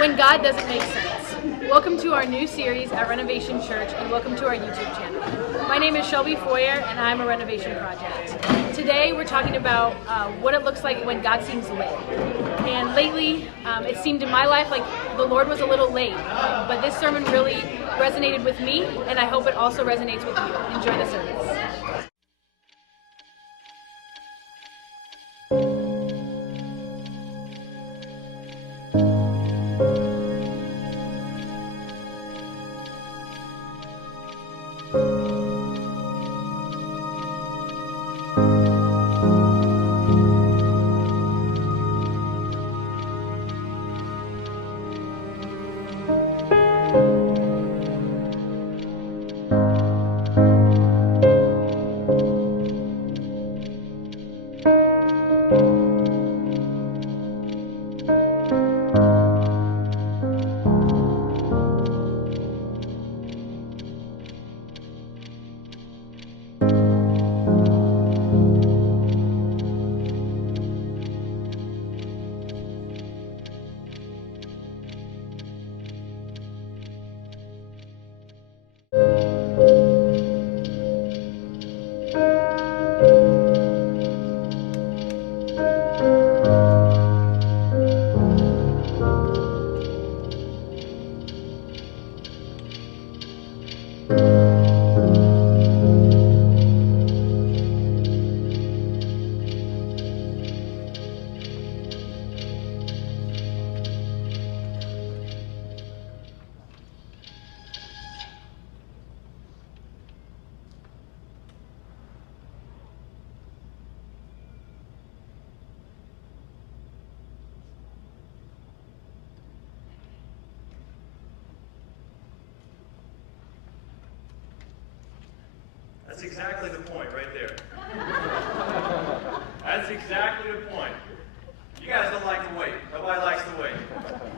when God doesn't make sense. Welcome to our new series at Renovation Church, and welcome to our YouTube channel. My name is Shelby Foyer, and I'm a Renovation Project. Today we're talking about what it looks like when God seems late. And lately, it seemed in my life like the Lord was a little late, but this sermon really resonated with me, and I hope it also resonates with you. Enjoy the service. That's exactly the point right there. That's exactly the point. You guys don't like to wait. Nobody likes to wait.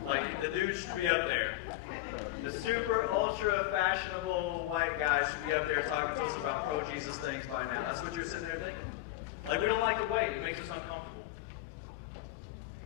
Like, the dude should be up there. The super, ultra, fashionable white guy should be up there talking to us about pro-Jesus things by now. That's what you're sitting there thinking. Like, we don't like to wait. It makes us uncomfortable.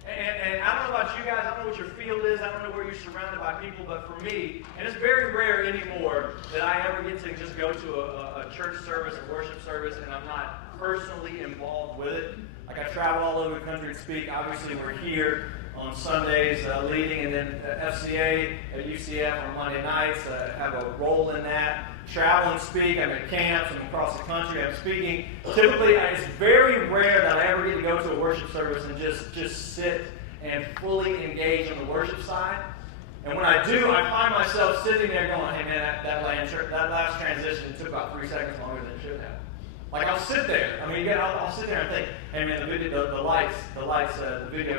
And I don't know about you guys, I don't know what your field is, I don't know where you're surrounded by people, but for me, and it's very rare anymore that I ever get to just go to a church service, a worship service, and I'm not personally involved with it. Like, I travel all over the country to speak. Obviously, we're here on Sundays leading, and then FCA at UCF on Monday nights, have a role in that. Travel and speak. I'm at camps. I'm across the country. I'm speaking. Typically, it's very rare that I ever get to go to a worship service and just sit and fully engage on the worship side. And when I do, I find myself sitting there going, "Hey man, that last transition took about 3 seconds longer than it should have." Like, I'll sit there. I mean, I'll sit there and think, "Hey man, the video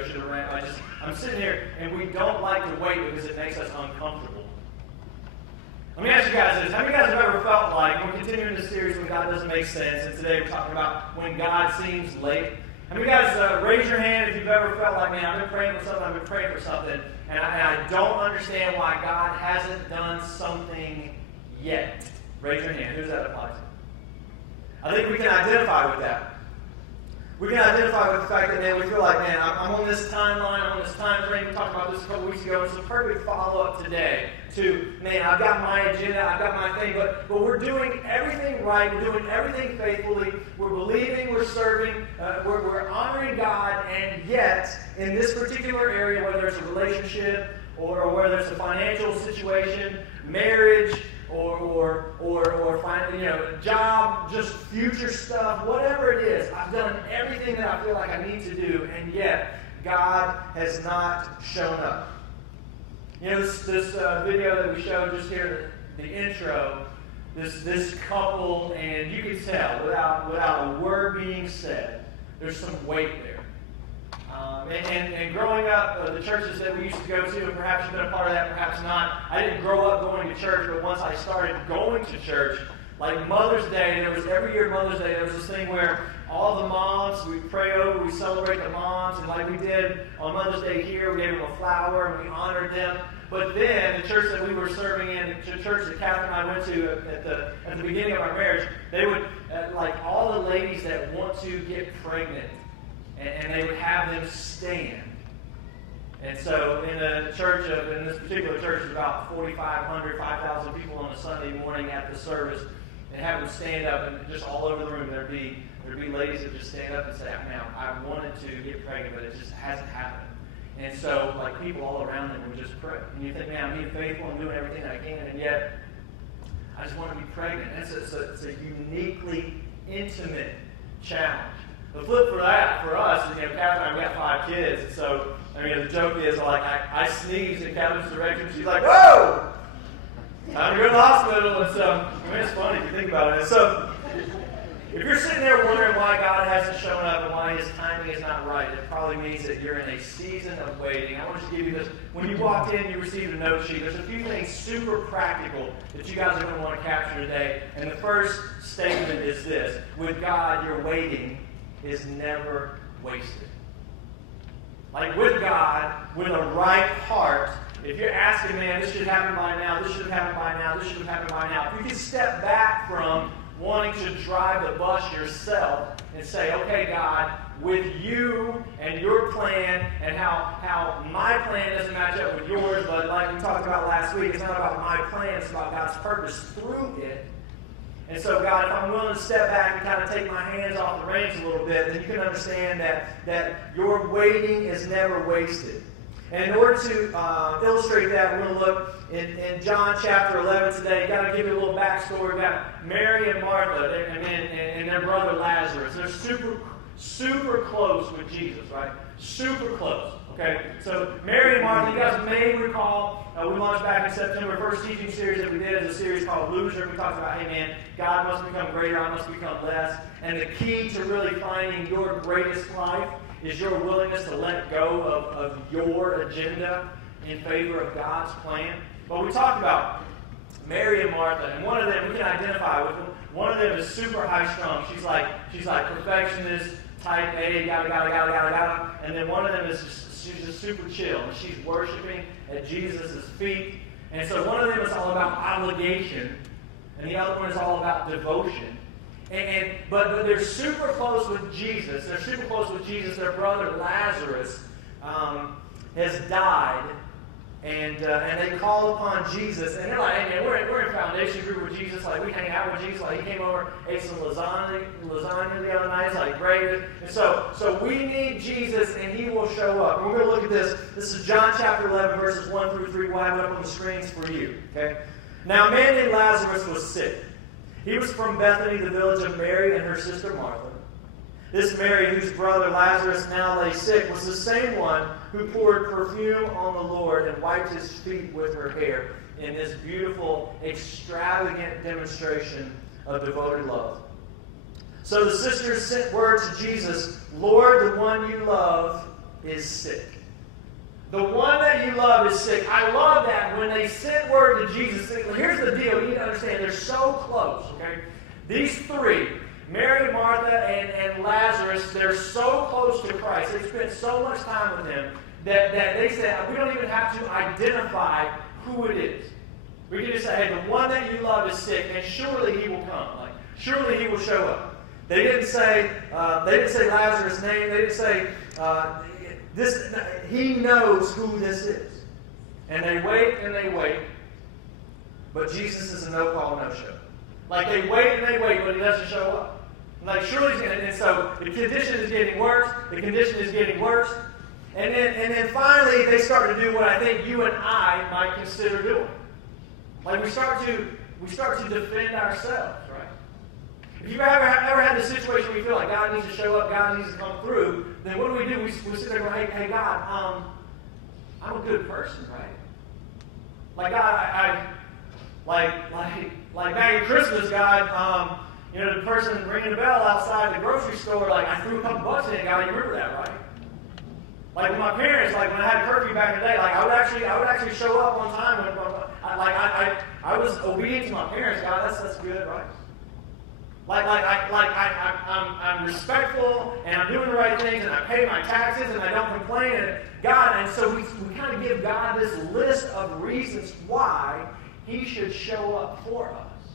should have ran." I'm sitting here, and we don't like to wait because it makes us uncomfortable. Let me ask you guys this. How many of you guys have ever felt like, we're continuing this series when God doesn't make sense, and today we're talking about when God seems late. How many of you guys raise your hand if you've ever felt like, "Man, I've been praying for something, and I don't understand why God hasn't done something yet"? Raise your hand. Who's that apply to? I think we can identify with that. We can identify with the fact that, man, we feel like, man, I'm on this timeline, I'm on this time frame. We talked about this a couple weeks ago. It's a perfect follow-up today to, man, I've got my agenda, I've got my thing, but we're doing everything right, we're doing everything faithfully, we're believing, we're serving, we're honoring God, and yet, in this particular area, whether it's a relationship or whether it's a financial situation, marriage, or finally, job, just future stuff, whatever it is, I've done everything that I feel like I need to do, and yet God has not shown up. This video that we showed just here, the intro, this couple, and you can tell without a word being said, there's some weight there. And growing up, the churches that we used to go to, and perhaps you've been a part of that, perhaps not. I didn't grow up going to church, but once I started going to church, like Mother's Day, every year Mother's Day, there was this thing where all the moms, we pray over, we celebrate the moms, and like we did on Mother's Day here, we gave them a flower and we honored them. But then the church that we were serving in, the church that Catherine and I went to at the beginning of our marriage, they would, like all the ladies that want to get pregnant, and they would have them stand. And so in a church, in this particular church, there's about 4,500, 5,000 people on a Sunday morning at the service, and have them stand up, and just all over the room, there'd be ladies that just stand up and say, "Now, I wanted to get pregnant, but it just hasn't happened." And so, like, people all around them would just pray. And you think, "Man, I'm being faithful and doing everything I can, and yet I just want to be pregnant." It's a uniquely intimate challenge. The flip for that, for us, is, Catherine and I, we got 5 kids, and so, the joke is, like, I sneeze in Catherine's direction, she's like, "Whoa! Time to go to the hospital." And so, it's funny if you think about it. And so, if you're sitting there wondering why God hasn't shown up and why His timing is not right, it probably means that you're in a season of waiting. I want to give you this. When you walked in, you received a note sheet. There's a few things super practical that you guys are going to want to capture today. And the first statement is this: with God, your waiting is never wasted. Like, with God, with a right heart, if you're asking, "Man, this should happen by now, this should have happened by now, this should have happened by now," if you can step back from wanting to drive the bus yourself and say, "Okay, God, with you and your plan and how my plan doesn't match up with yours, but like we talked about last week, it's not about my plan, it's about God's purpose through it. And so, God, if I'm willing to step back and kind of take my hands off the reins a little bit, then you can understand that your waiting is never wasted." And in order to illustrate that, we're going to look in John chapter 11 today. I've got to give you a little backstory. We've got Mary and Martha and their brother Lazarus. They're super close with Jesus, right? Super close. Okay? So Mary and Martha, you guys may recall, we launched back in September. The first teaching series that we did is a series called Loser. We talked about, hey man, God must become greater, I must become less. And the key to really finding your greatest life is your willingness to let go of your agenda in favor of God's plan. But we talked about Mary and Martha, and one of them, we can identify with them. One of them is super high strung. She's like perfectionist, type A, gotta. And then one of them is she's just super chill, and she's worshiping at Jesus' feet. And so one of them is all about obligation, and the other one is all about devotion. But they're super close with Jesus. They're super close with Jesus. Their brother Lazarus has died, and they call upon Jesus. And they're like, "Hey man, we're in foundation group with Jesus. Like, we hang out with Jesus. Like, he came over, ate some lasagna the other night. It's like great. And so we need Jesus, and He will show up." And we're going to look at this. This is John chapter 11, verses 1 through 3. We'll have it up on the screens for you. Okay. Now, a man named Lazarus was sick. He was from Bethany, the village of Mary and her sister Martha. This Mary, whose brother Lazarus now lay sick, was the same one who poured perfume on the Lord and wiped His feet with her hair in this beautiful, extravagant demonstration of devoted love. So the sisters sent word to Jesus, "Lord, the one you love is sick." The one that you love is sick. I love that when they sent word to Jesus. Here's the deal. You need to understand, they're so close. Okay, these three, Mary, Martha, and Lazarus, they're so close to Christ. They spent so much time with Him that they said, we don't even have to identify who it is. We can just say, "Hey, the one that you love is sick, and surely He will come. Like, surely He will show up." They didn't say Lazarus' name. They didn't say He knows who this is. And they wait, but Jesus is a no-call, no-show. Like, they wait, but He doesn't show up. Like, surely He's going to. And so the condition is getting worse. And then finally, they start to do what I think you and I might consider doing. Like, we start to defend ourselves, right? If you've ever had this situation where you feel like God needs to show up, God needs to come through, then what do? We sit there going, hey God, I'm a good person, right? Like, God, like back at Christmas, God, the person ringing the bell outside the grocery store, like, I threw a couple bucks in, God, you remember that, right? Like, with my parents, like, when I had curfew back in the day, like, I would actually show up on time when I was obedient to my parents, God, that's good, right? I'm respectful, and I'm doing the right things, and I pay my taxes, and I don't complain, and God, and so we kind of give God this list of reasons why He should show up for us.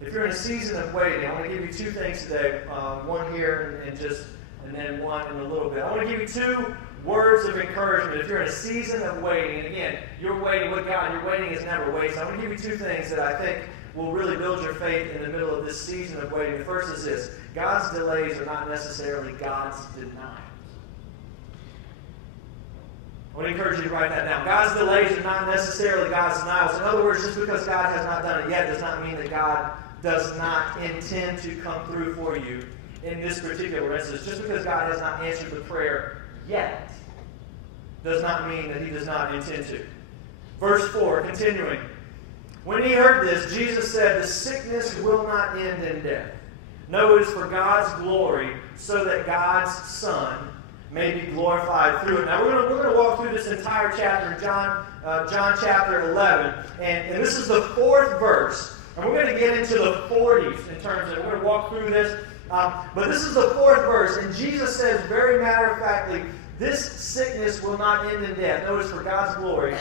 If you're in a season of waiting, I want to give you two things today. One here, and just and then one in a little bit. I want to give you two words of encouragement. If you're in a season of waiting, and again, you're waiting with God, your waiting is never waste. I want to give you two things that I think will really build your faith in the middle of this season of waiting. The first is this: God's delays are not necessarily God's denials. I want to encourage you to write that down. God's delays are not necessarily God's denials. In other words, just because God has not done it yet does not mean that God does not intend to come through for you in this particular instance. Just because God has not answered the prayer yet does not mean that he does not intend to. Verse 4, continuing. When he heard this, Jesus said, "The sickness will not end in death. No, it is for God's glory, so that God's Son may be glorified through it." Now we're going to walk through this entire chapter in John chapter 11, and this is the fourth verse, and we're going to get into the 40s in terms of, we're going to walk through this, but this is the fourth verse, and Jesus says very matter-of-factly, this sickness will not end in death. Notice, for God's glory,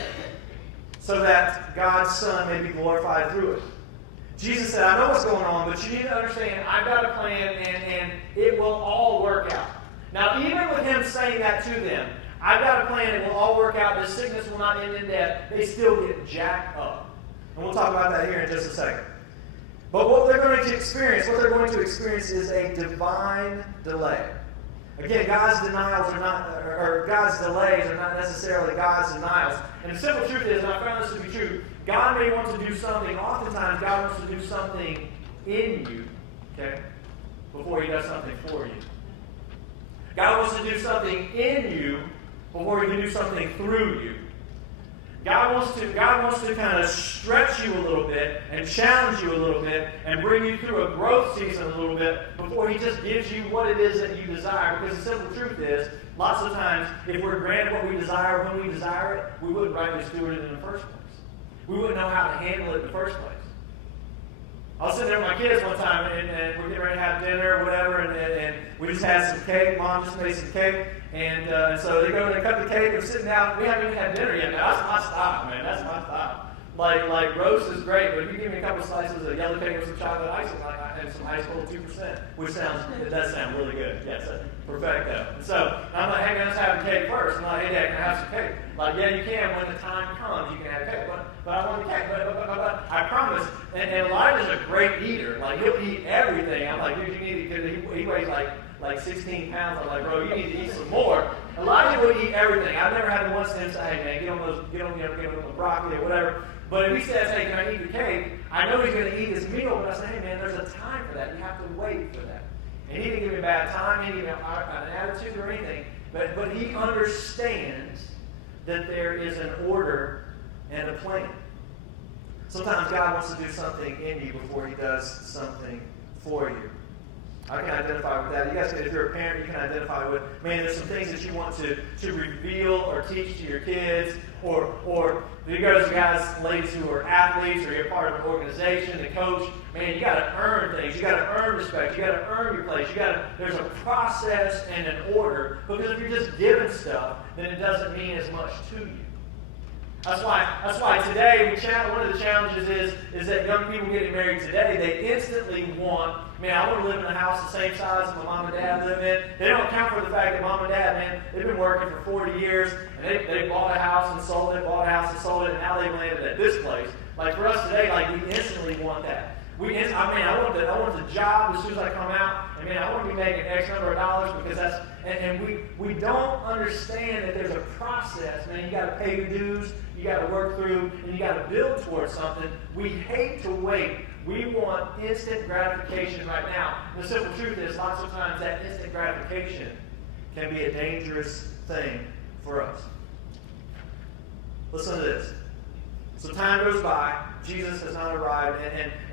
so that God's Son may be glorified through it. Jesus said, I know what's going on, but you need to understand, I've got a plan, and it will all work out. Now, even with him saying that to them, I've got a plan, it will all work out, this sickness will not end in death, they still get jacked up. And we'll talk about that here in just a second. But what they're going to experience is a divine delay. Again, God's denials are not, or God's delays are not necessarily God's denials. And the simple truth is, and I found this to be true, God may want to do something, oftentimes God wants to do something in you, okay, before he does something for you. God wants to do something in you before he can do something through you. God wants to kind of stretch you a little bit and challenge you a little bit and bring you through a growth season a little bit before he just gives you what it is that you desire. Because the simple truth is, lots of times, if we're granted what we desire when we desire it, we wouldn't rightly steward it in the first place. We wouldn't know how to handle it in the first place. I was sitting there with my kids one time, and we're getting ready to have dinner or whatever, and we just had some cake. Mom just made some cake, and so they go and they cut the cake. We're sitting down. We haven't even had dinner yet. Now, that's my style, man. That's my style. Like roast is great, but if you give me a couple slices of yellow cake with some chocolate icing and some ice cold 2%, which it does sound really good. Yes, perfecto. And so I'm like, hey man, let's have the cake first. I'm like, hey Dad, can I have some cake? Like, yeah, you can when the time comes. You can have cake, but I want the cake. But I promise. And Elijah's a great eater. Like, he'll eat everything. I'm like, dude, you need to, because he weighs like 16 pounds. I'm like, bro, you need to eat some more. Elijah would eat everything. I've never had once him say, hey man, get on the broccoli or whatever. But if he says, hey, can I eat the cake? I know he's going to eat his meal, but I say, hey man, there's a time for that. You have to wait for that. And he didn't give me a bad time, he didn't give me an attitude or anything. But he understands that there is an order and a plan. Sometimes God wants to do something in you before he does something for you. I can identify with that. You guys can, if you're a parent, you can identify with, man, there's some things that you want to reveal or teach to your kids, or you guys, ladies who are athletes, or you're part of an organization, the coach, man, you got to earn things. You got to earn respect. You got to earn your place. There's a process and an order, because if you're just given stuff, then it doesn't mean as much to you. That's why today, one of the challenges is that young people getting married today, they instantly want, man, I want to live in a house the same size as my mom and dad live in. They don't account for the fact that mom and dad, man, they've been working for 40 years, and they bought a house and sold it, and now they've landed at this place. Like, for us today, like, we instantly want that. I want the job as soon as I come out, and man, I want to be making X number of dollars, because that's, and we don't understand that there's a process, man. You got to pay your dues, you got to work through, and you got to build towards something. We hate to wait. We want instant gratification right now. The simple truth is, lots of times that instant gratification can be a dangerous thing for us. Listen to this. So time goes by, Jesus has not arrived,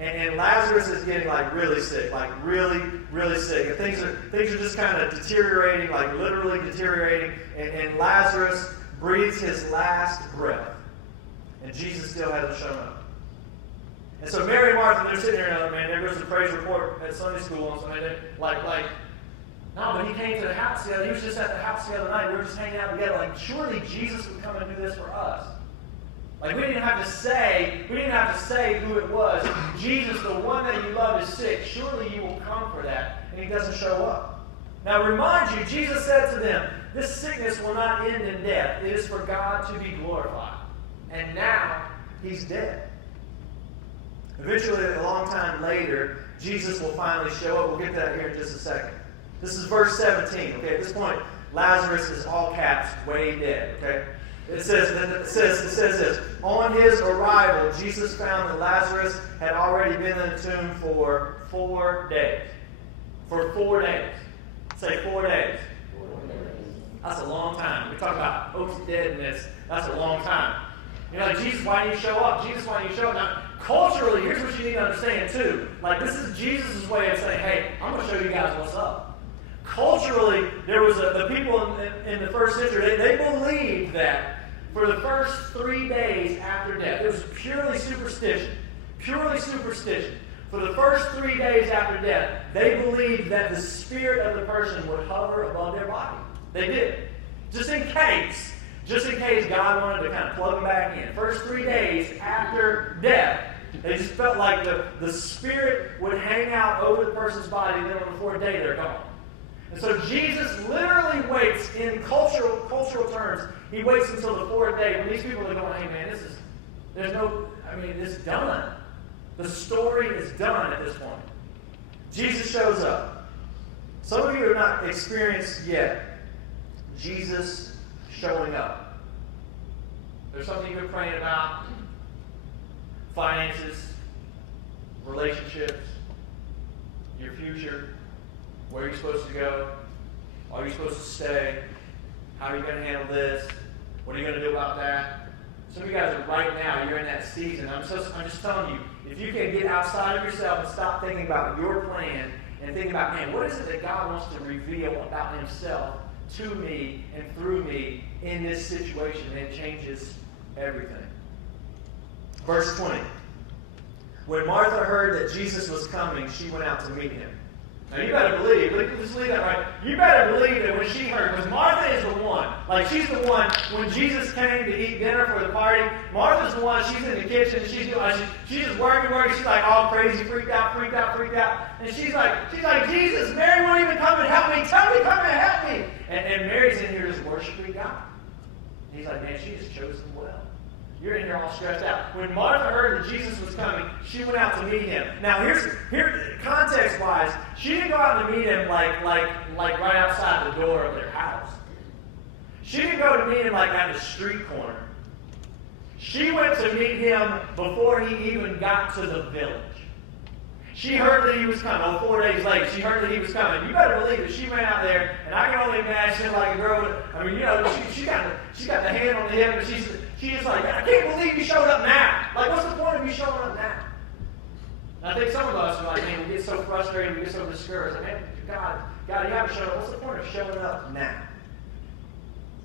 and Lazarus is getting like really sick, like really, really sick. And things are just kind of deteriorating, like literally deteriorating, and Lazarus breathes his last breath. And Jesus still hasn't shown up. And so Mary and Martha, they're sitting there, and man, there goes a praise report at Sunday school on Sunday, like, no, but he came to the house the other, he was just at the house the other night, we were just hanging out together, like, surely Jesus would come and do this for us. Like, we didn't have to say who it was. Jesus, the one that you love, is sick. Surely you will come for that. And he doesn't show up. Now remind you, Jesus said to them, this sickness will not end in death. It is for God to be glorified. And now he's dead. Eventually, a long time later, Jesus will finally show up. We'll get to that here in just a second. This is verse 17. Okay, at this point, Lazarus is all caps, way dead. Okay, it says this. On his arrival, Jesus found that Lazarus had already been in the tomb for 4 days. For 4 days. Say 4 days. That's a long time. We talk about post-deadness. That's a long time. You're like, Jesus, why didn't you show up? Jesus, why didn't you show up? Now, culturally, here's what you need to understand, too. Like, this is Jesus' way of saying, hey, I'm going to show you guys what's up. Culturally, there was the people in the first century, they believed that for the first 3 days after death, it was purely superstition. Purely superstition. For the first 3 days after death, they believed that the spirit of the person would hover above their body. They did. Just in case God wanted to kind of plug them back in. First 3 days after death, they just felt like the spirit would hang out over the person's body, and then on the 4th day, they're gone. And so Jesus literally waits in cultural terms. He waits until the 4th day when these people are going, hey man, it's done. The story is done at this point. Jesus shows up. Some of you have not experienced yet Jesus showing up. There's something you've been praying about. Finances, relationships, your future, where you're supposed to go, are you supposed to stay, how are you going to handle this, what are you going to do about that? Some of you guys are right now, you're in that season. I'm just telling you, if you can get outside of yourself and stop thinking about your plan and think about, man, what is it that God wants to reveal about himself to me and through me in this situation, and it changes everything. Verse 20. When Martha heard that Jesus was coming, she went out to meet him. Now you better believe, let's leave that right. You better believe that when she heard, because Martha is the one. Like she's the one, when Jesus came to eat dinner for the party, Martha's the one, she's in the kitchen, she's just working, she's like all crazy, freaked out. And she's like, Jesus, Mary won't even come and help me. Tell me, come and help me. And Mary's in here just worshiping God. And he's like, man, she has chosen well. You're in here all stressed out. When Martha heard that Jesus was coming, she went out to meet him. Now, here, context-wise, she didn't go out to meet him like right outside the door of their house. She didn't go to meet him like at the street corner. She went to meet him before he even got to the village. She heard that he was coming. 4 days later, she heard that he was coming. You better believe that she ran out there, and I can only imagine like a girl. She got the hand on the hip, and she's just like, I can't believe you showed up now. Like, what's the point of you showing up now? And I think some of us are like, man, we get so frustrated, we get so discouraged. Like, man, God, you haven't shown up. What's the point of showing up now?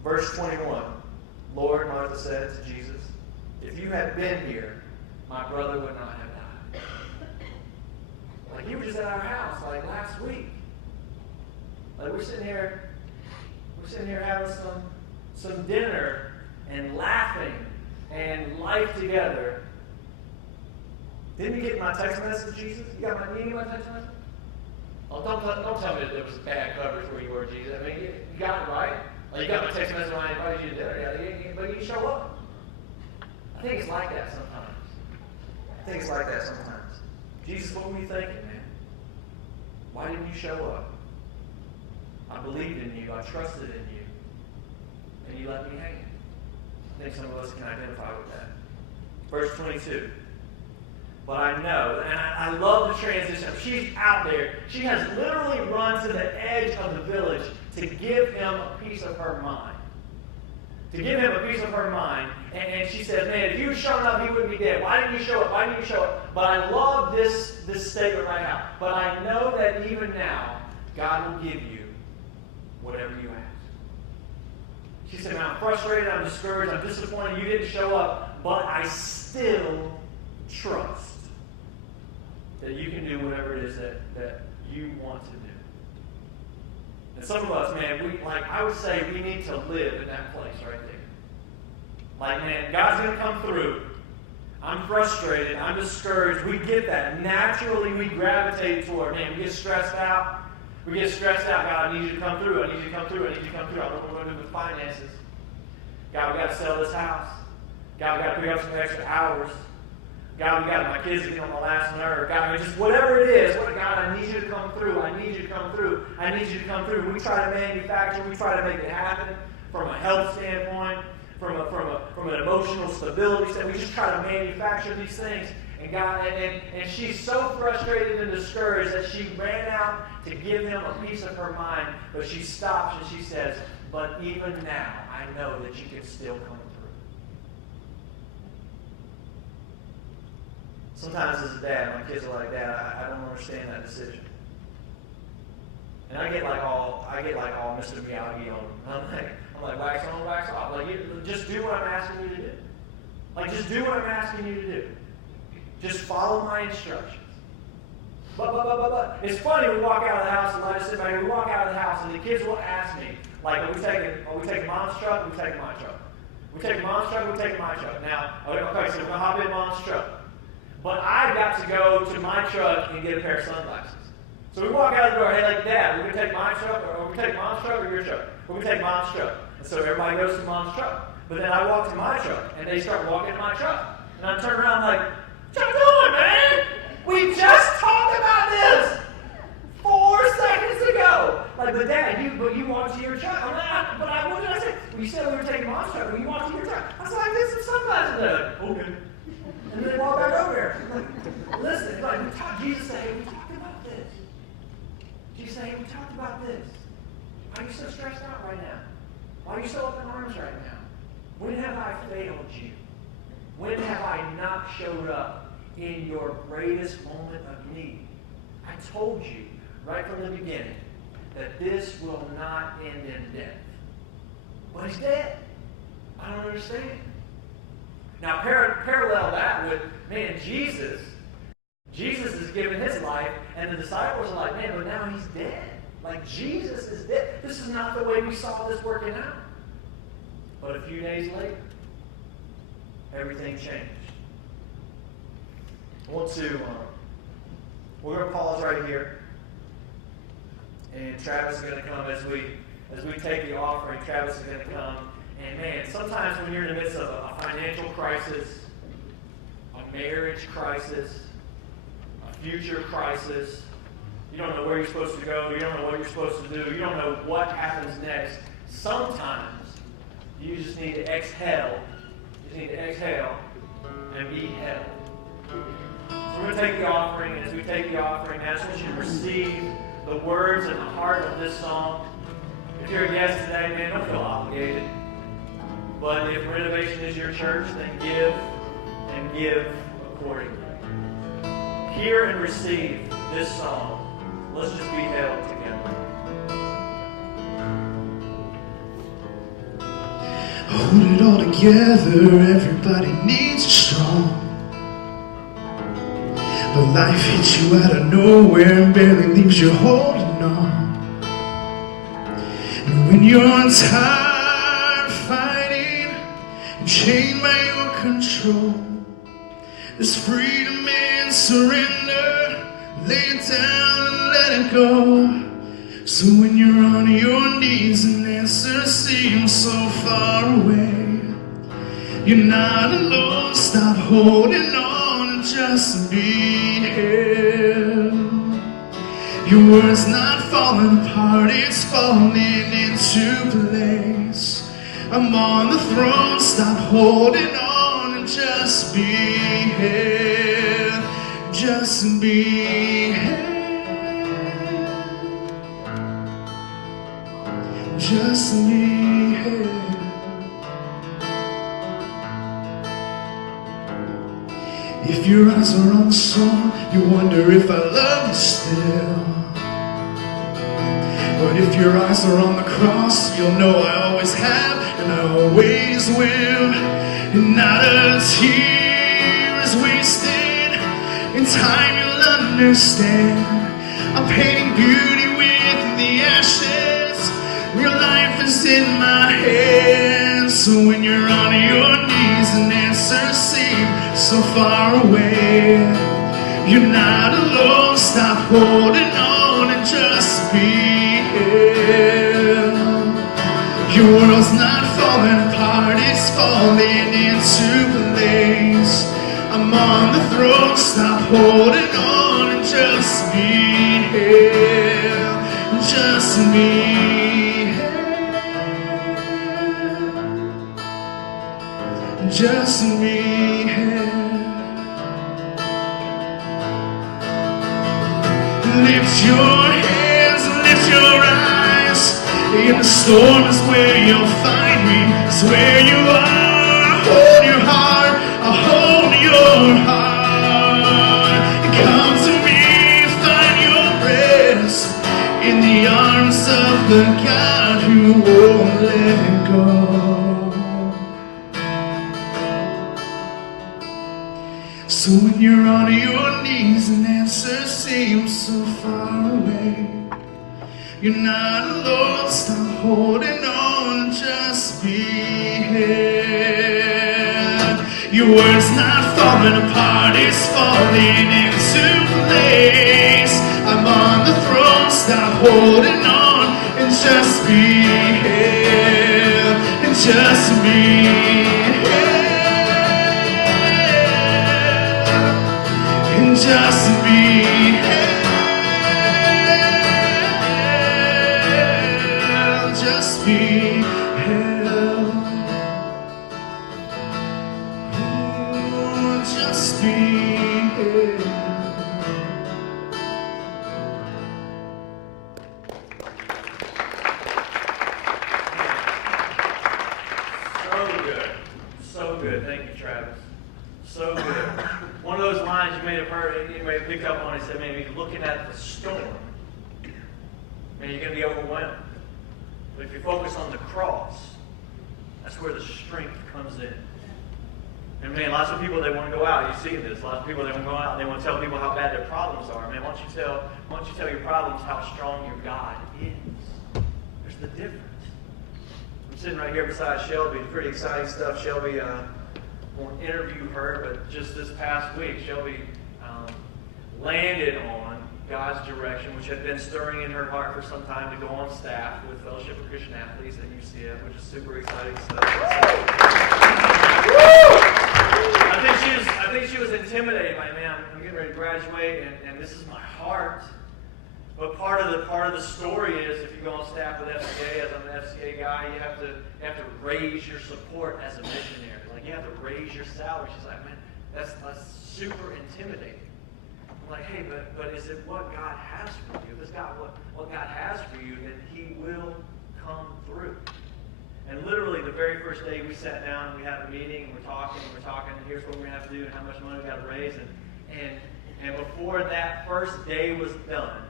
Verse 21. Lord, Martha said to Jesus, if you had been here, my brother would not have died. Like, you were just at our house, like, last week. Like, we're sitting here having some dinner and laughing and life together. Didn't you get my text message, Jesus? You get my text message? Oh, don't tell me that there was bad coverage where you were, Jesus. I mean, you got it right. Like, you got my text message when I invited you to dinner, but you didn't show up. I think it's like that sometimes. Jesus, what were you thinking, man? Why didn't you show up? I believed in you. I trusted in you. And you let me hang. I think some of us can identify with that. Verse 22. But I know, and I love the transition. She's out there. She has literally run to the edge of the village to give him a piece of her mind. And she says, man, if you had shown up, he wouldn't be dead. Why didn't you show up? But I love this statement right now. But I know that even now, God will give you whatever you ask. She said, man, I'm frustrated, I'm discouraged, I'm disappointed, you didn't show up, but I still trust that you can do whatever it is that you want to do. And some of us, man, I would say we need to live in that place right there. Like, man, God's going to come through. I'm frustrated. I'm discouraged. We get that. Naturally, we gravitate toward, man, we get stressed out. We get stressed out. God, I need you to come through. I need you to come through. I need you to come through. I don't know what we're going to do with finances. God, we got to sell this house. God, we got to pick up some extra hours. God, we got my kids to get on the last nerve. God, I mean, just whatever it is. God, I need you to come through. I need you to come through. I need you to come through. We try to manufacture. We try to make it happen from a health standpoint, from an emotional stability standpoint. We just try to manufacture these things. And God, and she's so frustrated and discouraged that she ran out to give him a piece of her mind. But she stops and she says, "But even now, I know that you can still come through." Sometimes as a dad, my kids are like, "Dad, I don't understand that decision." And I get like all Mr. Miyagi on them. I'm like, wax on, wax off. Like, just do what I'm asking you to do. Like, just do what I'm asking you to do. Just follow my instructions. But. It's funny, we walk out of the house, and I just sit back here, we walk out of the house, and the kids will ask me, like, are we taking Mom's truck, or are we taking my truck? We taking Mom's truck, or we taking my truck? Now, okay, so we're going to hop in Mom's truck. But I got to go to my truck and get a pair of sunglasses. So we walk out the door, hey, like, Dad, we're going to take my truck, or we take Mom's truck, or your truck? We're going to take Mom's truck. And so everybody goes to Mom's truck. But then I walk to my truck, and they start walking to my truck. And I turn around, I'm like, what you doing, man? We just talked about this 4 seconds ago. Like, but Dad, you walked to your truck. I'm like, what did I say? Well, you said we were taking Mom's truck, but you walked to your truck. I said, I get some sunglasses there. Okay. And then they walk back over here. Like, listen, it's like, Jesus said, hey, we talked about this. Jesus said, hey, we talked about this. Why are you so stressed out right now? Why are you so up in arms right now? When have I failed you? When have I not showed up in your greatest moment of need? I told you right from the beginning that this will not end in death. But he's dead. I don't understand. Now, parallel that with, man, Jesus. Jesus is giving his life, and the disciples are like, man, but now he's dead. Like, Jesus is dead. This is not the way we saw this working out. But a few days later, everything changed. I want to, we're going to pause right here. And Travis is going to come as we take the offering. Travis is going to come. And man, sometimes when you're in the midst of a financial crisis, a marriage crisis, a future crisis, you don't know where you're supposed to go, you don't know what you're supposed to do, you don't know what happens next. Sometimes you just need to exhale. You just need to exhale and be held. So we're going to take the offering, and as we take the offering, I just want you to receive the words and the heart of this song. If you're a guest today, man, don't feel obligated. But if Renovation is your church, then give and give accordingly. Hear and receive this song. Let's just be held together. Hold it all together, everybody needs you strong. But life hits you out of nowhere and barely leaves you holding on. And when you're tired of fighting and chained by your control, there's freedom in surrender. Lay it down and let it go. So when you're on your knees and answers seem so far away, you're not alone. Stop holding on and just be held. Your word's not falling apart, it's falling into place. I'm on the throne. Stop holding on and just be held. Just be held. Just be held. If your eyes are on the storm, you wonder if I love you still. But if your eyes are on the cross, you'll know I always have and I always will. And not a tear is wasted. In time you'll understand. I'm painting beauty with the ashes. Real life is in my hands. So when you're on your knees and answers seem so far away, you're not alone. Stop holding on and just just be held. Your world's not falling apart, it's falling into place. I'm on the throne, stop holding on and just be held. Just be held. Just be held. Lift your hands, lift your eyes. In the storm is where you'll find me. It's where you are. Hold your heart, I'll hold your heart. Come to me, find your rest in the arms of the God who won't let go. So when you're on your knees and answers seem so far away, you're not alone, stop holding on, just be held. Your word's not falling apart, it's falling into place. I'm on the throne, stop holding on, and just be held, and just be held, and just be held. Just be held. Oh, just be held. So good. So good. Thank you, Travis. So good. One of those lines you may have heard, you may have picked up on, he said, man, you're looking at the storm, man, you're going to be overwhelmed. But if you focus on the cross, that's where the strength comes in. And man, lots of people, they want to go out. You see this. Lots of people, they want to go out and they want to tell people how bad their problems are. Man, why don't you tell your problems how strong your God is? There's the difference. I'm sitting right here beside Shelby. Pretty exciting stuff. Shelby won't interview her, but just this past week, Shelby landed on God's direction, which had been stirring in her heart for some time, to go on staff with Fellowship of Christian Athletes at UCF, which is super exciting stuff. I think she was intimidated by, man, I'm getting ready to graduate, and this is my heart. But part of the story is, if you go on staff with FCA, as I'm an FCA guy, you have to raise your support as a missionary. Like, you have to raise your salary. She's like, man, that's super intimidating. I'm like, hey, but is it what God has for you? If it's God, what God has for you, then He will come through. And literally, the very first day we sat down and we had a meeting and we're talking, and here's what we're going to have to do and how much money we got to raise. And before that first day was done,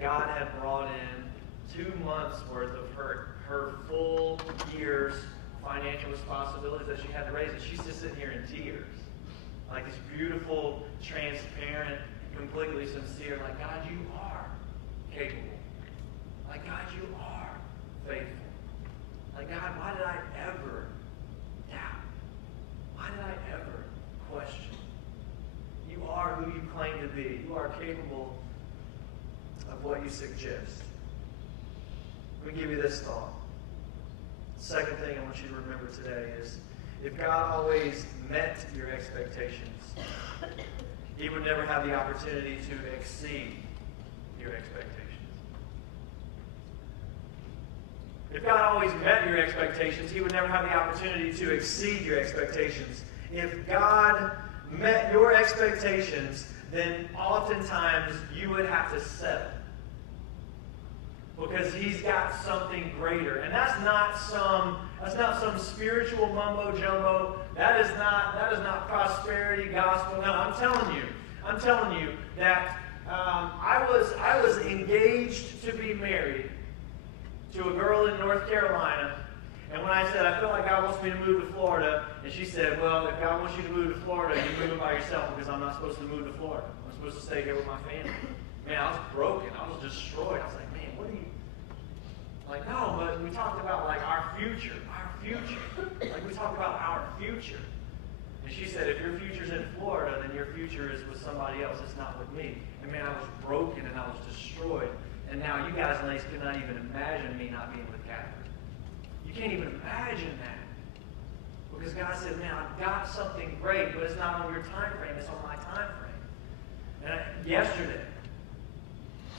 God had brought in 2 months worth of her full year's financial responsibilities that she had to raise. And she's just sitting here in tears. Like this beautiful, transparent, completely sincere, like, God, you are capable. Like, God, you are faithful. Like, God, why did I ever doubt? Why did I ever question? You are who you claim to be. You are capable of what you suggest. Let me give you this thought. Second thing I want you to remember today is, if God always met your expectations, He would never have the opportunity to exceed your expectations. If God always met your expectations, He would never have the opportunity to exceed your expectations. If God met your expectations, then oftentimes you would have to settle. Because He's got something greater. And that's not some spiritual mumbo jumbo. That is not prosperity gospel. No, I'm telling you that I was engaged to be married to a girl in North Carolina. And when I said, I feel like God wants me to move to Florida, and she said, well, if God wants you to move to Florida, you move by yourself, because I'm not supposed to move to Florida. I'm supposed to stay here with my family. Man, I was broken. I was destroyed. I was like, man, what are you... Like, no, but we talked about, like, our future. Like, we talked about our future. And she said, if your future's in Florida, then your future is with somebody else. It's not with me. And man, I was broken and I was destroyed. And now you guys and ladies cannot even imagine me not being with Catherine. You can't even imagine that. Because God said, man, I've got something great, but it's not on your time frame, it's on my time frame. And yesterday,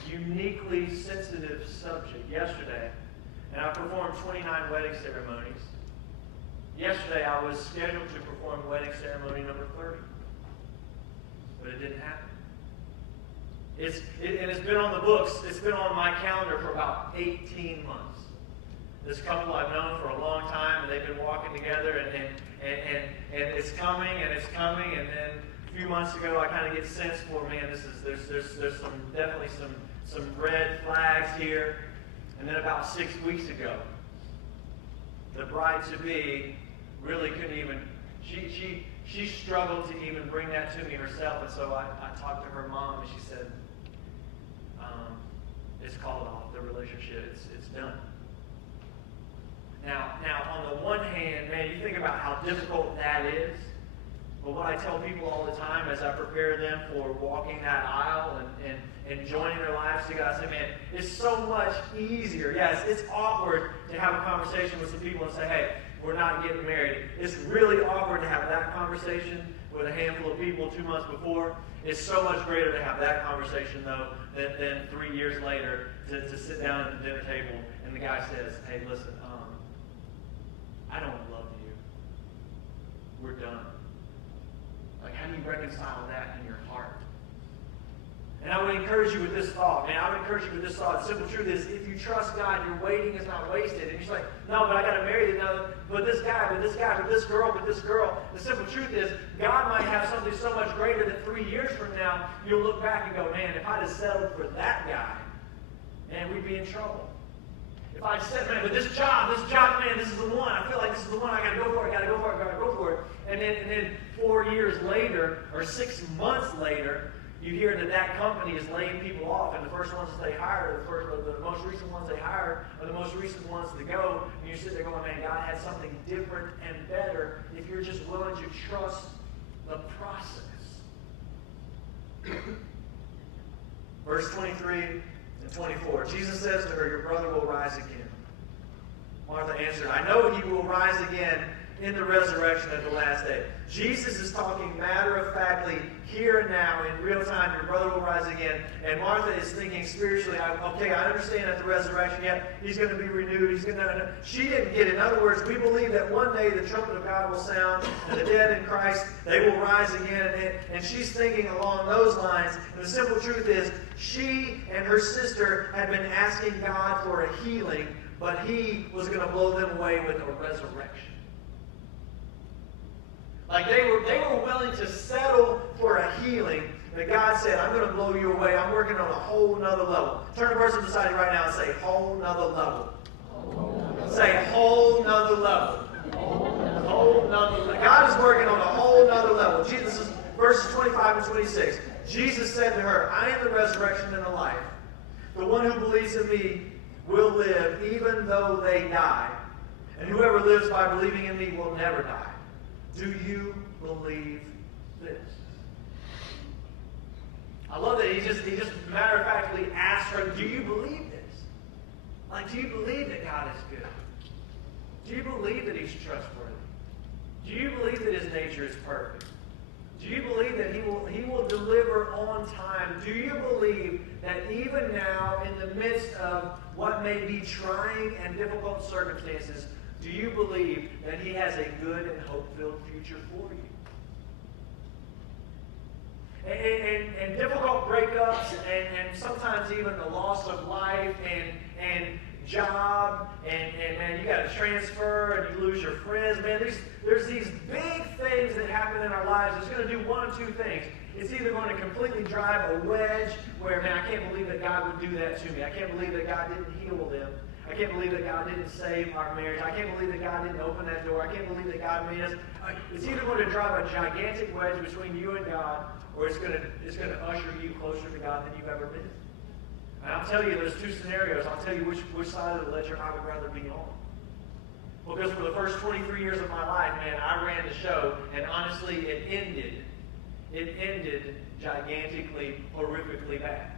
uniquely sensitive subject, yesterday, and I performed 29 wedding ceremonies. Yesterday, I was scheduled to perform wedding ceremony number 30. But it didn't happen. And it's been on the books. It's been on my calendar for about 18 months. This couple I've known for a long time, and they've been walking together, and it's coming, and it's coming, and then a few months ago, I kind of get sense for, man, there's definitely some red flags here. And then about 6 weeks ago, the bride-to-be really couldn't even, she struggled to even bring that to me herself. And so I talked to her mom, and she said, it's called off, the relationship, it's done. Now, on the one hand, man, you think about how difficult that is. But what I tell people all the time as I prepare them for walking that aisle and joining their lives together, I say, man, it's so much easier. Yes, it's awkward to have a conversation with some people and say, hey, we're not getting married. It's really awkward to have that conversation with a handful of people 2 months before. It's so much greater to have that conversation, though, than 3 years later to sit down at the dinner table and the guy says, hey, listen, I don't love you. We're done. Like, how do you reconcile that in your heart? And I would encourage you with this thought, man. I would encourage you with this thought. The simple truth is, if you trust God, your waiting is not wasted. And you're like, no, but I got to marry this guy, but this girl. The simple truth is, God might have something so much greater that 3 years from now, you'll look back and go, man, if I'd have settled for that guy, man, we'd be in trouble. If I said, man, but this job, man, this is the one. I feel like this is the one. I got to go for it. And then 4 years later, or 6 months later, you hear that company is laying people off, and the first ones that they hire, the most recent ones they hire, are the most recent ones to go. And you sit there going, man, God had something different and better if you're just willing to trust the process. Verse 23 and 24. Jesus says to her, your brother will rise again. Martha answered, I know he will rise again in the resurrection at the last day. Jesus is talking matter-of-factly here and now in real time. Your brother will rise again. And Martha is thinking spiritually, okay, I understand at the resurrection, he's going to be renewed. She didn't get it. In other words, we believe that one day the trumpet of God will sound and the dead in Christ, they will rise again. And she's thinking along those lines. And the simple truth is, she and her sister had been asking God for a healing, but he was going to blow them away with a resurrection. Like they were willing to settle for a healing, but God said, I'm going to blow you away. I'm working on a whole nother level. Turn to the person beside you right now and say, whole nother level. Say, whole nother level. Whole nother level. God is working on a whole nother level. Jesus is, verses 25 and 26. Jesus said to her, I am the resurrection and the life. The one who believes in me will live even though they die. And whoever lives by believing in me will never die. Do you believe this? I love that he just matter-of-factly asked her, do you believe this? Like, do you believe that God is good? Do you believe that he's trustworthy? Do you believe that his nature is perfect? Do you believe that he will deliver on time? Do you believe that even now, in the midst of what may be trying and difficult circumstances, do you believe that he has a good and hope-filled future for you? And difficult breakups and sometimes even the loss of life and job and man, you got to transfer and you lose your friends. Man, there's these big things that happen in our lives. It's going to do one of two things. It's either going to completely drive a wedge where, man, I can't believe that God would do that to me. I can't believe that God didn't heal them. I can't believe that God didn't save our marriage. I can't believe that God didn't open that door. I can't believe that God made us. It's either going to drive a gigantic wedge between you and God, or it's going to usher you closer to God than you've ever been. And I'll tell you, there's two scenarios. I'll tell you which side of the ledger I would rather be on. Because for the first 23 years of my life, man, I ran the show, and honestly, it ended gigantically, horrifically bad.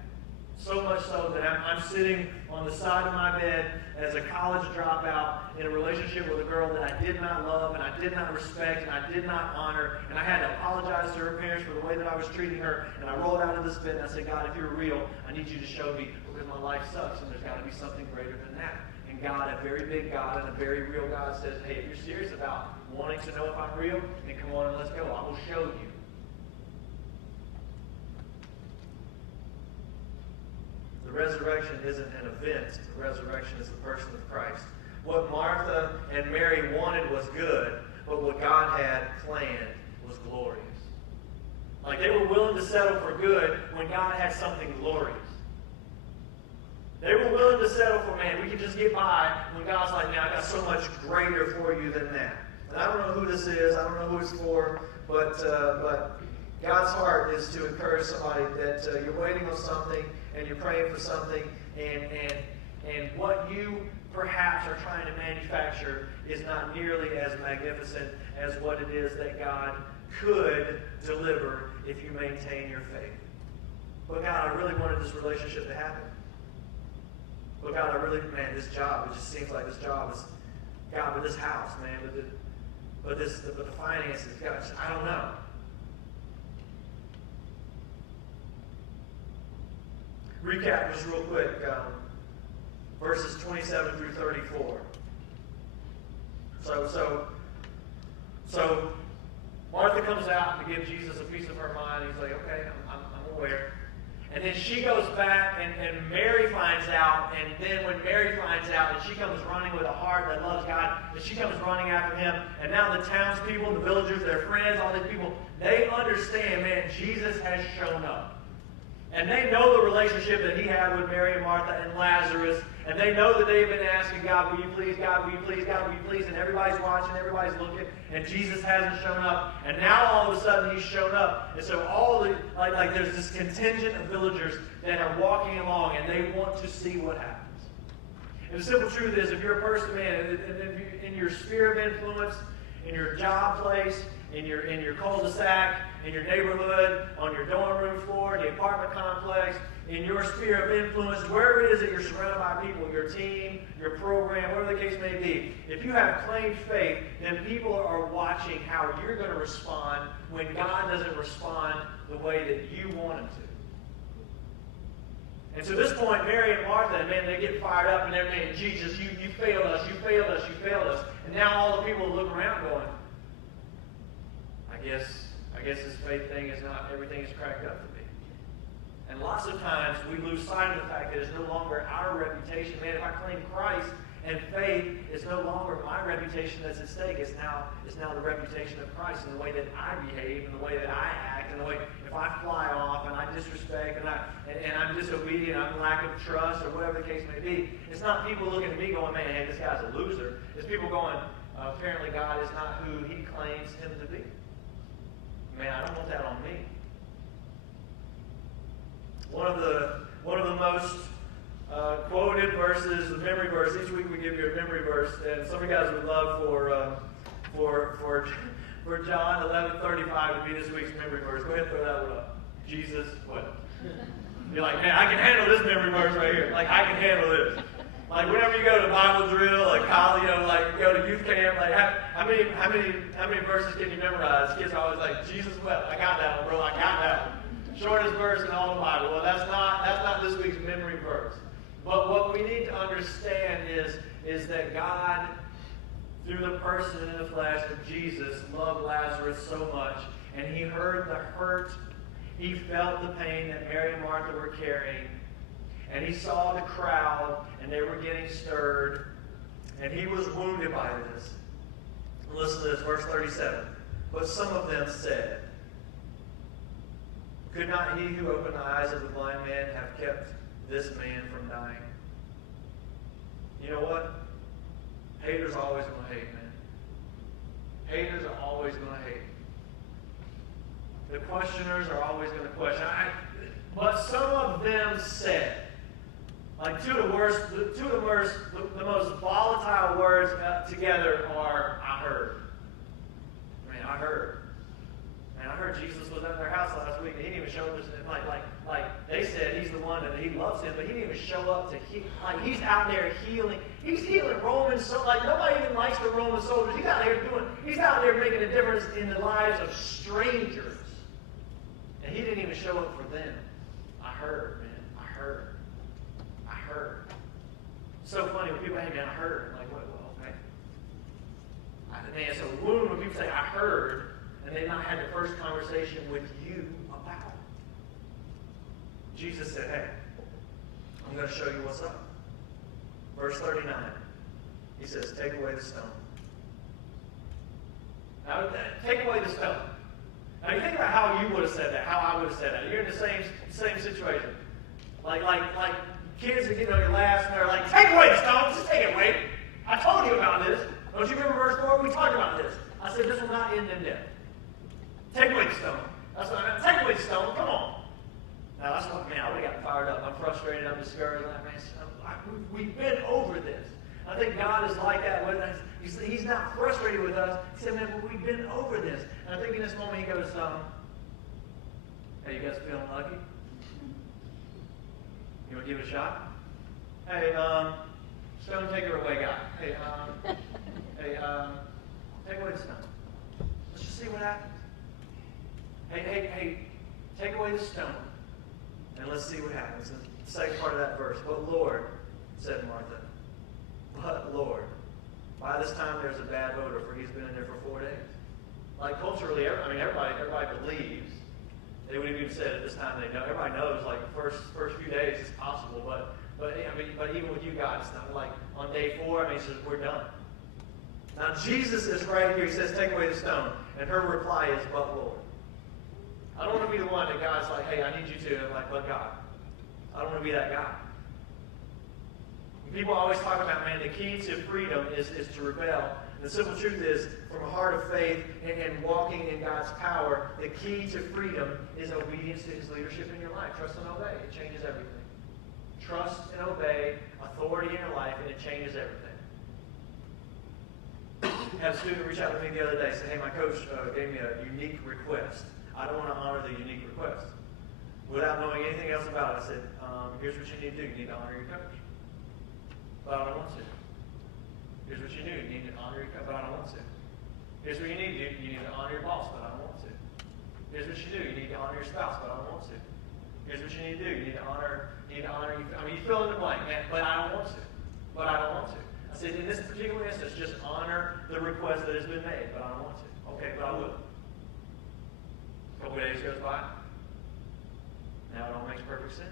So much so that I'm sitting on the side of my bed as a college dropout in a relationship with a girl that I did not love and I did not respect and I did not honor. And I had to apologize to her parents for the way that I was treating her. And I rolled out of this bed and I said, God, if you're real, I need you to show me, because my life sucks and there's got to be something greater than that. And God, a very big God and a very real God, says, hey, if you're serious about wanting to know if I'm real, then come on and let's go. I will show you. The resurrection isn't an event. The resurrection is the person of Christ. What Martha and Mary wanted was good, but what God had planned was glorious. Like they were willing to settle for good when God had something glorious. They were willing to settle for, man, we can just get by, when God's like, man, I got so much greater for you than that. And I don't know who this is. I don't know who it's for, but God's heart is to encourage somebody that you're waiting on something and you're praying for something, and what you perhaps are trying to manufacture is not nearly as magnificent as what it is that God could deliver if you maintain your faith. But God, I really wanted this relationship to happen. But God, I really, man, this job, it just seems like this job is, God, but this house, man, but the finances, God, I don't know. Recap just real quick, verses 27 through 34. So Martha comes out to give Jesus a piece of her mind. He's like, okay, I'm aware. And then she goes back, and Mary finds out, and then when Mary finds out, and she comes running with a heart that loves God, and she comes running after him, and now the townspeople, the villagers, their friends, all these people, they understand, man, Jesus has shown up. And they know the relationship that he had with Mary and Martha and Lazarus. And they know that they've been asking, God, will you please, God, will you please, God, will you please? And everybody's watching, everybody's looking, and Jesus hasn't shown up. And now all of a sudden he's shown up. And so like there's this contingent of villagers that are walking along, and they want to see what happens. And the simple truth is, if you're a person, man, in your sphere of influence, in your job place, in your cul-de-sac, in your neighborhood, on your dorm room floor, in the apartment complex, in your sphere of influence, wherever it is that you're surrounded by people, your team, your program, whatever the case may be, if you have claimed faith, then people are watching how you're going to respond when God doesn't respond the way that you want him to. And to this point, Mary and Martha, man, they get fired up and they're saying, Jesus, you failed us, you failed us, you failed us. And now all the people look around going, I guess this faith thing is not everything is cracked up to be. And lots of times we lose sight of the fact that it's no longer our reputation. Man, if I claim Christ and faith, it's no longer my reputation that's at stake. It's now the reputation of Christ and the way that I behave and the way that I act and the way if I fly off and I disrespect and I'm disobedient, I'm lack of trust or whatever the case may be. It's not people looking at me going, man, hey, this guy's a loser. It's people going, apparently God is not who he claims him to be. Man, I don't want that on me. One of the most quoted verses, the memory verse. Each week we give you a memory verse, and some of you guys would love for John 11:35 to be this week's memory verse. Go ahead and throw that one up. Jesus, what? You're like, man, I can handle this memory verse right here. Like, I can handle this. Like, whenever you go to Bible drill, like college, like go to youth camp, like how many verses can you memorize? Kids are always like, Jesus wept. I got that one, bro. I got that one. Shortest verse in all the Bible. Well, that's not this week's memory verse. But what we need to understand is that God, through the person in the flesh of Jesus, loved Lazarus so much, and he heard the hurt, he felt the pain that Mary and Martha were carrying. And he saw the crowd, and they were getting stirred, and he was wounded by this. Listen to this, verse 37. But some of them said, could not he who opened the eyes of the blind man have kept this man from dying? You know what? Haters are always going to hate, man. Haters are always going to hate. The questioners are always going to question. But some of them said, like two of the most volatile words together are, I heard. Man, I heard. Man, I heard Jesus was at their house last week and he didn't even show up. Like they said, he's the one that he loves show up to heal. Like, he's out there healing. He's healing Romans. So, like, nobody even likes the Roman soldiers. He's out there making a difference in the lives of strangers. And he didn't even show up for them. I heard, man. I heard. So funny when people, hey, man, I heard. I'm like, well, okay. Man, so wound when people say, I heard, and they've not had the first conversation with you about it. Jesus said, hey, I'm going to show you what's up. Verse 39, he says, take away the stone. Now, take away the stone. Now, you think about how you would have said that, how I would have said that. You're in the same situation. Like kids are getting on your laps, and they're like, take away the stone, just take it away. I told you about this. Don't you remember verse 4? We talked about this. I said, this will not end in death. Take away the stone. That's what I meant. Take away the stone. Come on. Now, that's what, man, I would have gotten fired up. I'm frustrated. I'm discouraged. We've been over this. I think God is like that with us. He's not frustrated with us. He said, man, we've been over this. And I think in this moment he goes, hey, you guys feeling lucky? You want to give it a shot? Hey, stone taker away guy. Hey, take away the stone. Let's just see what happens. Hey, take away the stone. And let's see what happens. The second part of that verse. But Lord, said Martha, but Lord, by this time there's a bad odor, for he's been in there for 4 days. Like culturally, everybody believes. They would have even said at this time they know. Everybody knows, like first few days it's possible, but even with you guys, like on day 4, he says we're done. Now Jesus is right here. He says, take away the stone, and her reply is, but Lord. I don't want to be the one that God's like, hey, I need you to. And I'm like, but God. I don't want to be that guy. People always talk about, man, the key to freedom is to rebel. And the simple truth is, from a heart of faith and walking in God's power, the key to freedom is obedience to his leadership in your life. Trust and obey. It changes everything. Trust and obey authority in your life, and it changes everything. I had a student reach out to me the other day and say, hey, my coach gave me a unique request. I don't want to honor the unique request. Without knowing anything else about it, I said, here's what you need to do. You need to honor your coach. But I don't want to. Here's what you do. You need to honor your coach, but I don't want to. Here's what you need to do. You need to honor your boss, but I don't want to. Here's what you do. You need to honor your spouse, but I don't want to. Here's what you need to do. You need to honor you fill in the blank, man, but I don't want to. But I don't want to. I said, in this particular instance, just honor the request that has been made, but I don't want to. Okay, but I will. A couple of days goes by. Now it all makes perfect sense.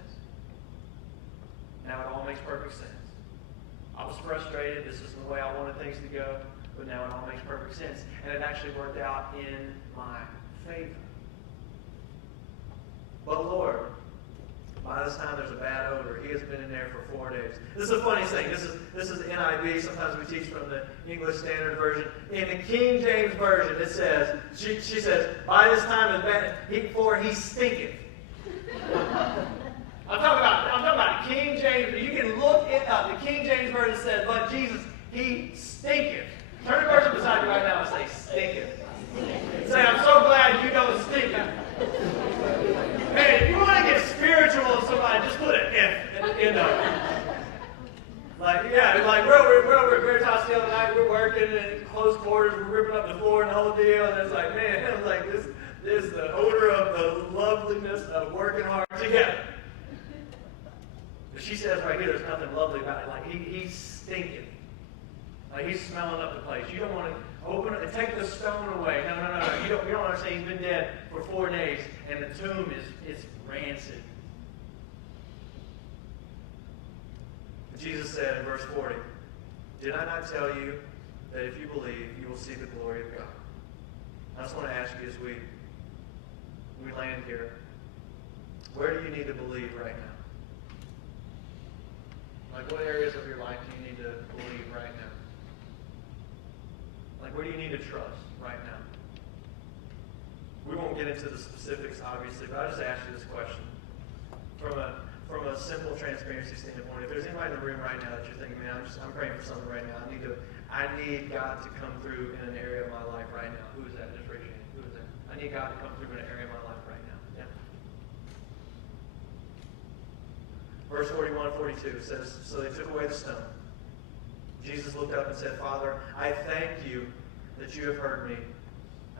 I was frustrated. This isn't the way I wanted things to go, but now it all makes perfect sense. And it actually worked out in my favor. But Lord, by this time there's a bad odor. He has been in there for 4 days. This is the funniest thing. This is NIV. Sometimes we teach from the English Standard Version. In the King James Version, it says, she says, by this time is bad, for he stinketh. I'm talking about King James. You can look it up. The King James Version says, but Jesus, he stinketh. Turn the person beside you right now and say, stinketh. Say, I'm so glad you don't stinketh. Man, if you want to get spiritual with somebody, just put an F at the end of it. Like we're over at Greater House the other night, we're working in close quarters, we're ripping up the floor and the whole deal, and it's like, man, it was like this is the odor of the loveliness of working hard together. But she says right here, there's nothing lovely about it. Like he's stinking. Like he's smelling up the place. You don't want to open it and take the stone away. No. You don't understand. He's been dead for 4 days, and the tomb is rancid. Jesus said in verse 40, did I not tell you that if you believe, you will see the glory of God? I just want to ask you as we land here, where do you need to believe right now? Like what areas of your life do you need to believe right now? Like where do you need to trust right now? We won't get into the specifics, obviously, but I'll just ask you this question. From a simple transparency standpoint, if there's anybody in the room right now that you're thinking, man, I'm praying for something right now. I need God to come through in an area of my life right now. Who is that? Just raise your hand. Who is that? I need God to come through in an area of my life right now. Yeah. Verse 41, 42 says, so they took away the stone. Jesus looked up and said, Father, I thank you that you have heard me.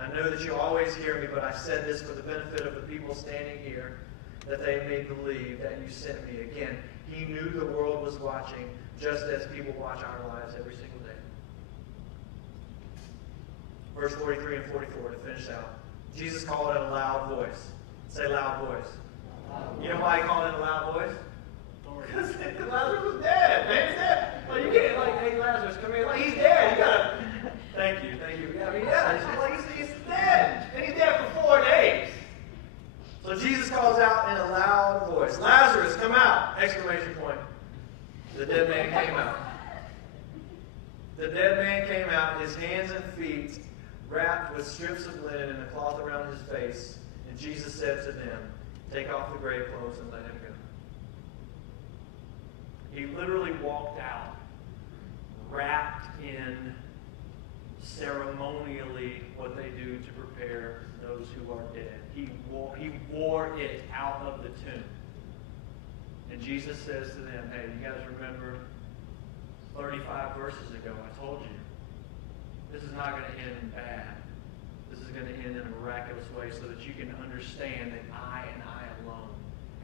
I know that you always hear me, but I said this for the benefit of the people standing here, that they may believe that you sent me. Again, he knew the world was watching, just as people watch our lives every single day. Verse 43 and 44 to finish out. Jesus called in a loud voice. Say loud voice. You know why he called in a loud voice? Because Lazarus was dead. Man, he's dead. Well, you can't like, hey Lazarus, come here. Like he's dead. You gotta. Thank you. Yeah, I mean, yeah. He's dead, and he's dead for 4 days. So Jesus calls out in a loud voice, Lazarus, come out! Exclamation point. The dead man came out. The dead man came out, his hands and feet wrapped with strips of linen and a cloth around his face. And Jesus said to them, take off the grave clothes and let him go. He literally walked out, wrapped in ceremonially what they do to prepare those who are dead. He wore it out of the tomb. And Jesus says to them, hey, you guys remember 35 verses ago, I told you, this is not going to end bad. This is going to end in a miraculous way so that you can understand that I and I alone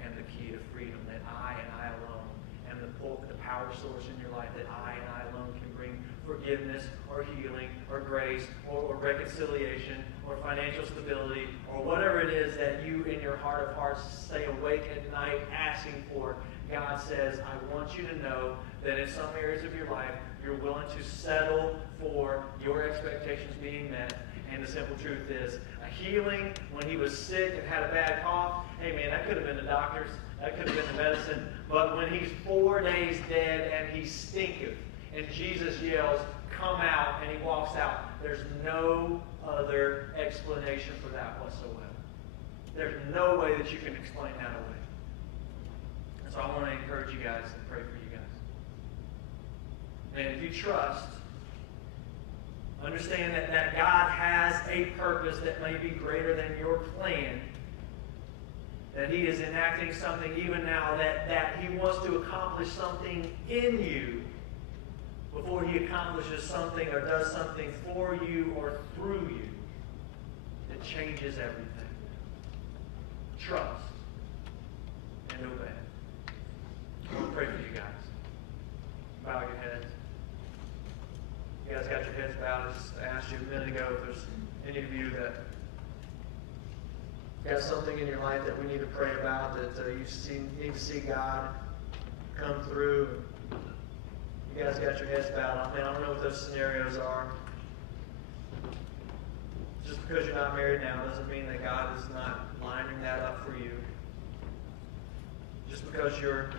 am the key to freedom, that I and I alone am the power source in your life, that I and I alone can bring forgiveness or healing or grace or reconciliation or financial stability or whatever it is that you in your heart of hearts stay awake at night asking for. God says, I want you to know that in some areas of your life, you're willing to settle for your expectations being met. And the simple truth is, a healing when he was sick and had a bad cough, hey man, that could have been the doctors, that could have been the medicine. But when he's 4 days dead and he stinketh, and Jesus yells, come out, and he walks out, there's no other explanation for that whatsoever. There's no way that you can explain that away. And so I want to encourage you guys and pray for you guys. And if you trust, understand that God has a purpose that may be greater than your plan. That he is enacting something even now, that he wants to accomplish something in you before he accomplishes something or does something for you or through you that changes everything. Trust and obey. I want to pray for you guys. Bow your heads. You guys got your heads bowed. I just asked you a minute ago if there's any of you that got something in your life that we need to pray about, that you need to see God come through. You guys got your heads bowed. I don't know what those scenarios are. Just because you're not married now doesn't mean that God is not lining that up for you. Just because your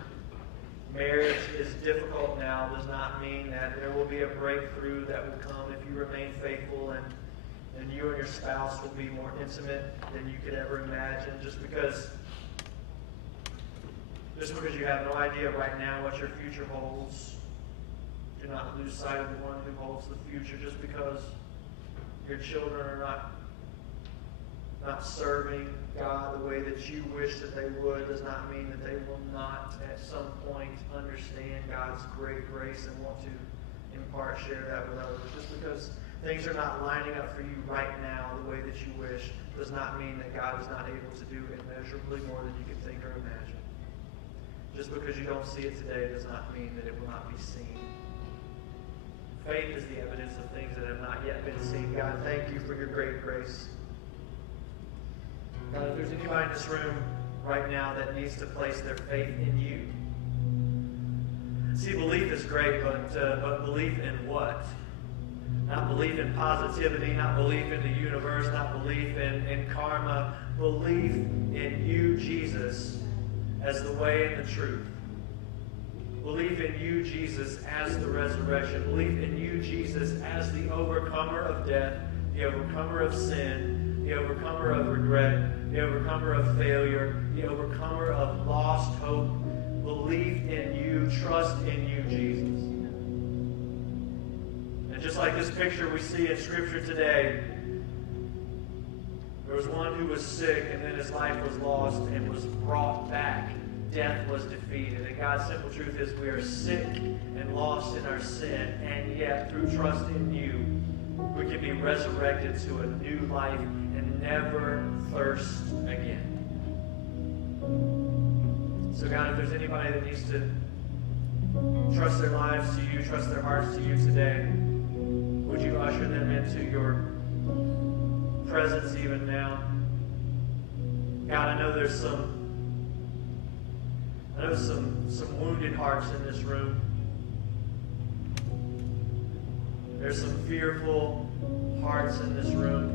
marriage is difficult now does not mean that there will be a breakthrough that will come if you remain faithful and you and your spouse will be more intimate than you could ever imagine. Just because you have no idea right now what your future holds, do not lose sight of the one who holds the future. Just because your children are not serving God the way that you wish that they would does not mean that they will not at some point understand God's great grace and want to share that with others. Just because things are not lining up for you right now the way that you wish does not mean that God is not able to do immeasurably more than you can think or imagine. Just because you don't see it today does not mean that it will not be seen. Faith is the evidence of things that have not yet been seen. God, thank you for your great grace. God, if there's anybody in this room right now that needs to place their faith in you. See, belief is great, but belief in what? Not belief in positivity, not belief in the universe, not belief in karma. Belief in you, Jesus, as the way and the truth. Belief in you, Jesus, as the resurrection. Belief in you, Jesus, as the overcomer of death, the overcomer of sin, the overcomer of regret, the overcomer of failure, the overcomer of lost hope. Belief in you, trust in you, Jesus. And just like this picture we see in Scripture today, there was one who was sick and then his life was lost and was brought back death was defeated. And God's simple truth is we are sick and lost in our sin, and yet through trust in you, we can be resurrected to a new life and never thirst again. So God, if there's anybody that needs to trust their lives to you, trust their hearts to you today, would you usher them into your presence even now? God, I know there's some wounded hearts in this room. There's some fearful hearts in this room.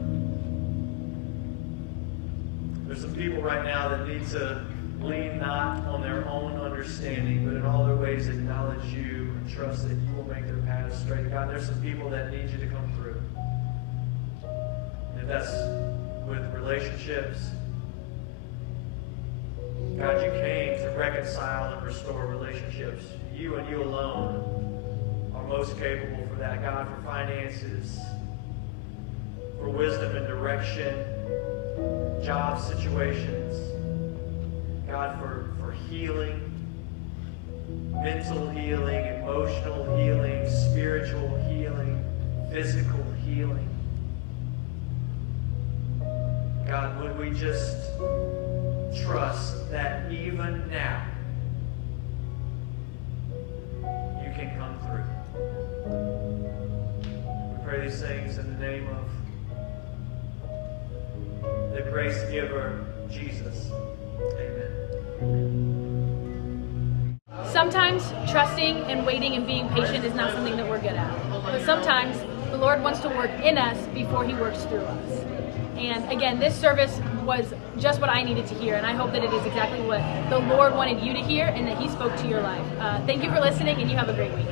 There's some people right now that need to lean not on their own understanding, but in all their ways acknowledge you and trust that you will make their paths straight. God, there's some people that need you to come through. And if that's with relationships, God, you came to reconcile and restore relationships. You and you alone are most capable for that. God, for finances, for wisdom and direction, job situations. God, for healing, mental healing, emotional healing, spiritual healing, physical healing. God, would we just trust that even now you can come through. We pray these things in the name of the grace giver, Jesus. Amen. Sometimes trusting and waiting and being patient is not something that we're good at. But sometimes the Lord wants to work in us before he works through us. And again, this service was just what I needed to hear, and I hope that it is exactly what the Lord wanted you to hear and that he spoke to your life. Thank you for listening, and you have a great week.